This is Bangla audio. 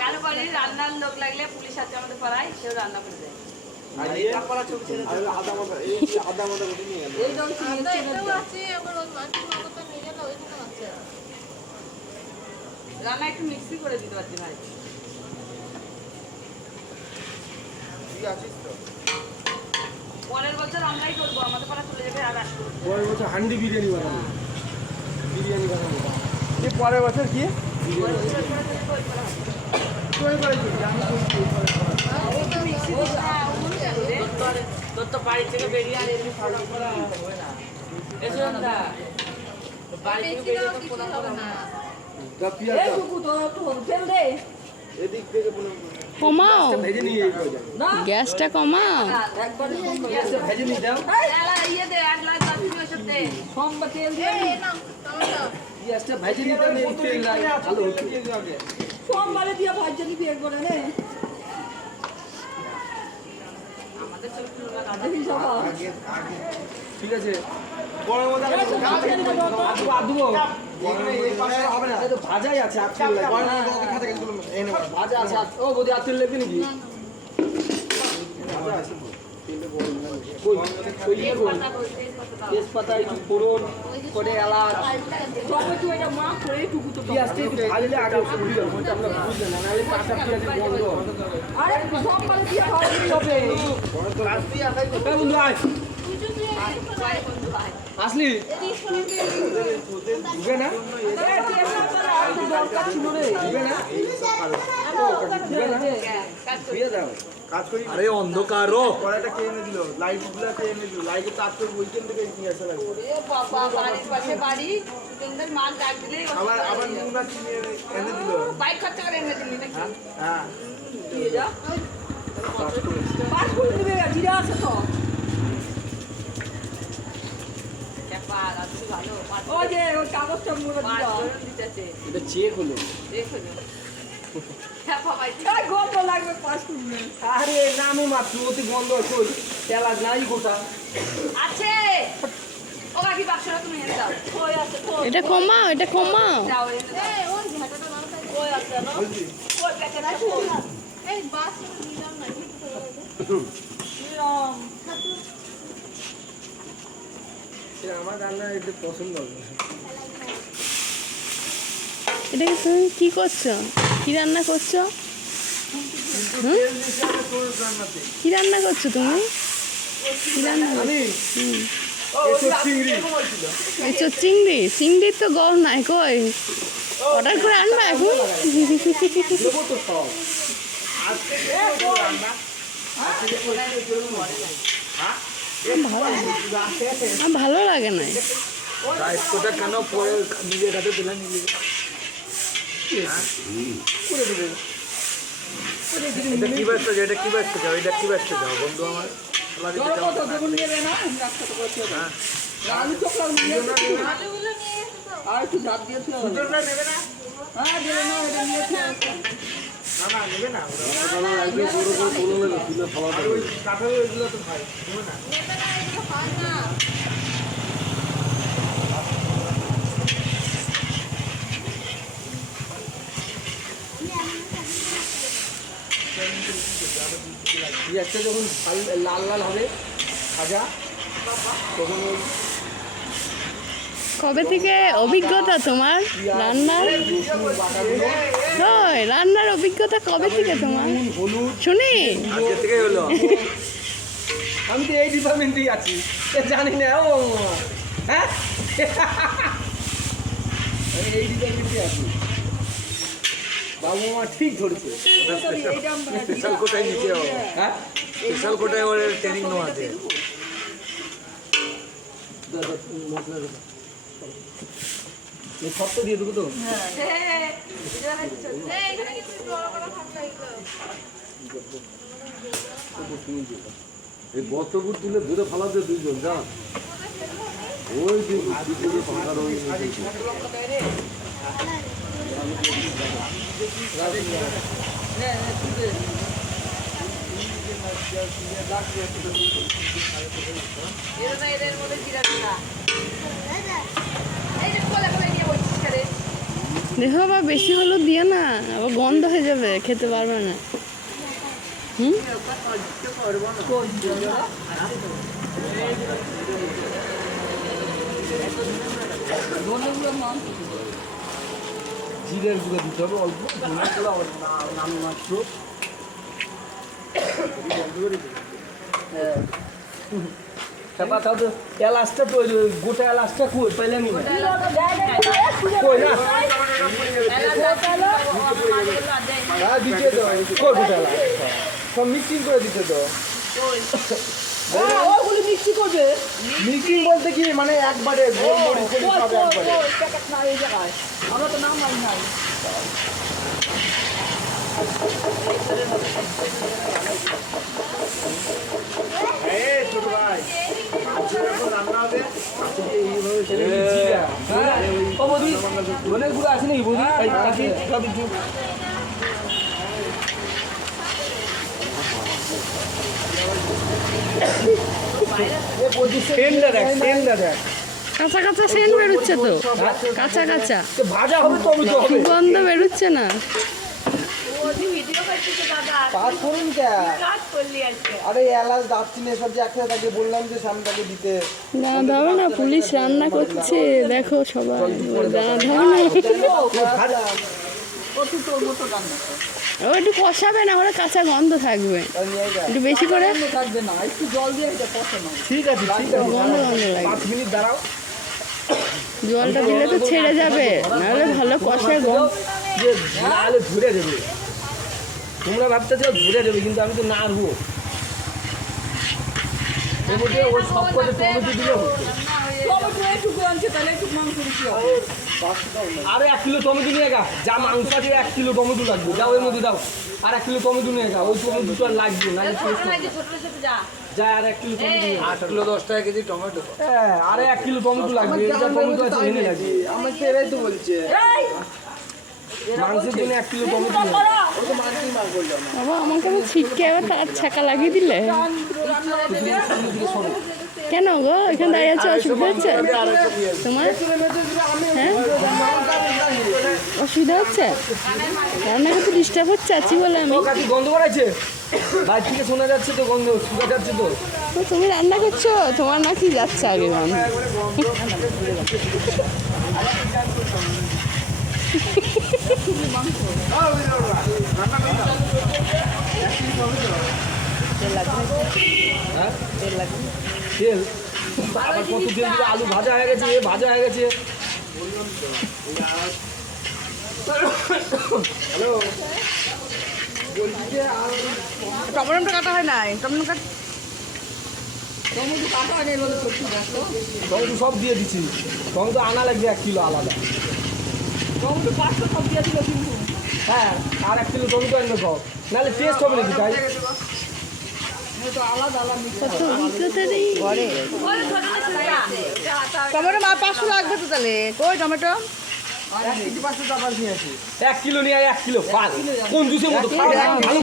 কারো বাড়ির রান্নার লোক লাগলে পুলিশ আছে আমাদের পাড়ায়, সেও রান্না করে দেয়। রান্না একটু মিক্সি করে দিতে পারছি ভাই। পরের বছর আমরাই করবো, আমাদের পাড়া চলে যাবে আর আসবো। পরের বছর হান্ডি বিরিয়ানি বানাবো, পরের বছর কি তোর তো বাড়ি থেকে বেরিয়ে আর এমনি ফটো করা হবে না। বাড়ি থেকে বেরিয়ে তো ফটো হবে না। কমাও, গ্যাসটা কমাও। ভেজে নিয়ে দাও, ইয়ে দে, 1 লাখ 10 ওষুধ দে। গ্যাসটা ভেজে নিতে ভালো হতো। সোমবারে দিয়ে ভাজ্য দিবি একবারে নে আমাদের চোখ তুলনা ঠিক আছে, বড় মজা ভাজাই আছে, ভাজা আছে। ও বৌদি আর তেল লেগে নাকি? তেজপাতা, একটু ফোড়ন করে এলাচ, পেঁয়াজটা একটু ভাজলে আগে সুবিধা হবে, ওটা আমরা বুঝলেন না, নাহলে কাঁচা পেঁয়াজের গন্ধ হবে। বন্ধু আয়, আসলি ঢুকে না, আরে অন্ধকার কড়াইটা কে এনে দিল, লাইট গুলো কে এনে দিল, লাইটে তার তো ওইখান থেকে নিয়ে আসা লাগবে। বাড়ির পাশে বাড়ি, সুন্দর মাল ডাক দিলেই আবার নুনা কিনে এনে দিল। বাইক খরচা করে এনে দিলি নাকি? হ্যাঁ দিয়ে যা পাঁচ ফুল দিবে জিরা আছে তো ওই যে ওই কাগজটা মুড়ে দিও এটা চেক হলো, তাই গন্ধ লাগবে পাঁচ ফুল আরে নামে মাত্র অতি গন্ধ কই তেলাজ নাই গোটা আছে। ও বাকি বাক্সটা তুমি এনে দাও। ওই আছে তো এটা কমাও, এটা কমাও। দাও এনে দাও। ওই ঘাটাটা নাম ওই আছে না ওই প্যাকেট আছে এই বাস নিলাম না নিলাম আমার রান্না একটু পছন্দ হবে। এটা কি তুমি কি করছো? কি রান্না করছো? কি রান্না করছো তুমি? কি রান্না করছো? এই চিংড়ি, চিংড়ির তো গড় নাই, কই অর্ডার করে আনবা এখন? আমার ভালো লাগে না। দায়িত্বটা কেন পরে নিজের কাছে তুলে নিলি? এটা কি ব্যস্ত যাও, এটা কি ব্যস্ত যাও, এটা কি ব্যস্ত যাও বন্ধু আমার? আলু চোখা নিয়ে আর একটু ঝাঁপ দিয়েছে হ্যাঁ দিলে না এটা নিয়েছে পেঁয়াজটা যখন লাল লাল হবে ভাজা, তখন ওই কবে থেকে অভিজ্ঞতা তোমার রান্নার? ওই রান্নার অভিজ্ঞতা কবে থেকে তোমার শুনি? আজকে থেকেই হলো। আমি তো এই ডিপার্টমেন্টেই আছি, জানি না। ও হ্যাঁ, আমি এই ডিপার্টমেন্টে আছি। বাবু মা ঠিক ধরেছে। স্পেশাল কোটায় নিচে হ্যাঁ, স্পেশাল কোটায় ওর ট্রেনিং নেওয়া আছে। সব তো দিয়ে দেবো তো। এই বস্ত্রগুলো তুলে দূরে ফালাতে দুইজন যা ওই যে পাখার ওই এদের মধ্যে জিরা দিলা। এই যে কোলা কোলা নিয়ে বলছিস রে। দেখো বা বেশি হলুদ দিয়ে না, আবার গন্ধ হয়ে যাবে, খেতে পারবে না। হুম, জিরের গুঁড়ো দিতে হবে অল্প, ধনে গুঁড়ো নাম মাত্র। তারপর তাও তো এলাচটা তৈরি, গোটা এলাচটা কই পাইলাম কই না? হ্যাঁ দিতে তো, কই গোটা এলাচ সব মিক্সিং করে দিতে তো। ওগুলি মিক্সি করবে। মিক্সিং বলতে কি মানে একবারে গোলমরিচ করে সব একবারে। আমরা তো নাম নাই নাই ও বৌদি, ধনের গুঁড়ো আছে নাকি বৌদি? সব একটু সেন্টটা দেখ, সেন্টটা দেখ। কাঁচা কাঁচা সেন্ট বেরোচ্ছে তো, কাঁচা কাঁচা তো ভাজা হবে তবে তো হবে। গন্ধ বেরোচ্ছে না। পাঁচ ফোড়ন কে? আরে এলাচ দারচিনি এসব যে একসাথে তাকে বললাম যে সামনেটাকে দিতে। না ধরো না, পুলিশ রান্না করছে দেখো সবাই। ধরো না, ও একটু কষাবে না, ওরা কাঁচা গন্ধ থাকবে, একটু বেশি করে থাকবে না, একটু জল দিয়ে এটা কষানো। ঠিক আছে, ঠিক আছে, গন্ধ গন্ধ লাগে। 5 মিনিট দাঁড়াও। জলটা দিলে তো ছেড়ে যাবে, নাহলে ভালো কষায় গন্ধ। যে নাহলে ধরে যাবে। তোমরা ভাবতেছো ধরে যাবে, কিন্তু আমি তো না আরবো। এর মধ্যে ওই সব কটা টমেটো দিলে হতো। টমেটো একটু আনছে, তাহলে একটু মাংস বেশি হবে। আরে 1 কিলো টমেটো নিয়ে গা, যা মাংস আছে 1 কিলো টমেটো লাগবে, যাও এর মধ্যে দাও। আর 1 কিলো টমেটো নিয়ে গা, ওই টমেটো তো আর লাগবে না। যা আর 1 কিলো টমেটো নিয়ে 8 কিলো 10 টাকা কেজি টমেটো। হ্যাঁ, আরে 1 কিলো টমেটো লাগবে, এটা টমেটো আছে এনে লাগবে। আমার তো এরাই তো বলছে মাংসের জন্য 1 কিলো টমেটো নিয়ে বাবা আমাকে তো ছিটকে আবার তার ছাকা লাগিয়ে দিলে কেন গো? এখানে দাঁড়িয়ে আছে, অসুবিধা হচ্ছে তোমার? হ্যাঁ, অসুবিধা হচ্ছে? রান্না করতে ডিস্টার্ব হচ্ছে আছি বলে আমি। কাকি গন্ধ বাড়াইছে, বাইরে থেকে শোনা যাচ্ছে তো গন্ধ, শুকা যাচ্ছে তো। তো তুমি রান্না করছো, তোমার নাকি যাচ্ছে আগে গন্ধ? হ্যাঁ তেল আবার কত তেল দিলে? আলু ভাজা হয়ে গেছে, এ ভাজা হয়ে গেছে। হ্যালো, বলছি যে টমেটো কাটা হয় নাই, টমেটো কাটা হয় নাই বলে সত্যি দেখো। টমেটো সব দিয়ে দিচ্ছি, টমেটো আনা লাগবে 1 কিলো আলাদা। টমেটো 500 সব দিয়ে দিল কিন্তু। হ্যাঁ, আর 1 কিলো টমেটো আনবে সব, নাহলে টেস্ট হবে নাকি তাই? আলাদা আলাদা মিক্স। কত অভিজ্ঞতারই ঘরে টমেটো 500 লাগবে তো তাহলে। কই টমেটো? 1 কিলো নিয়ে 1 কিলো পাল কোন জুসের মতো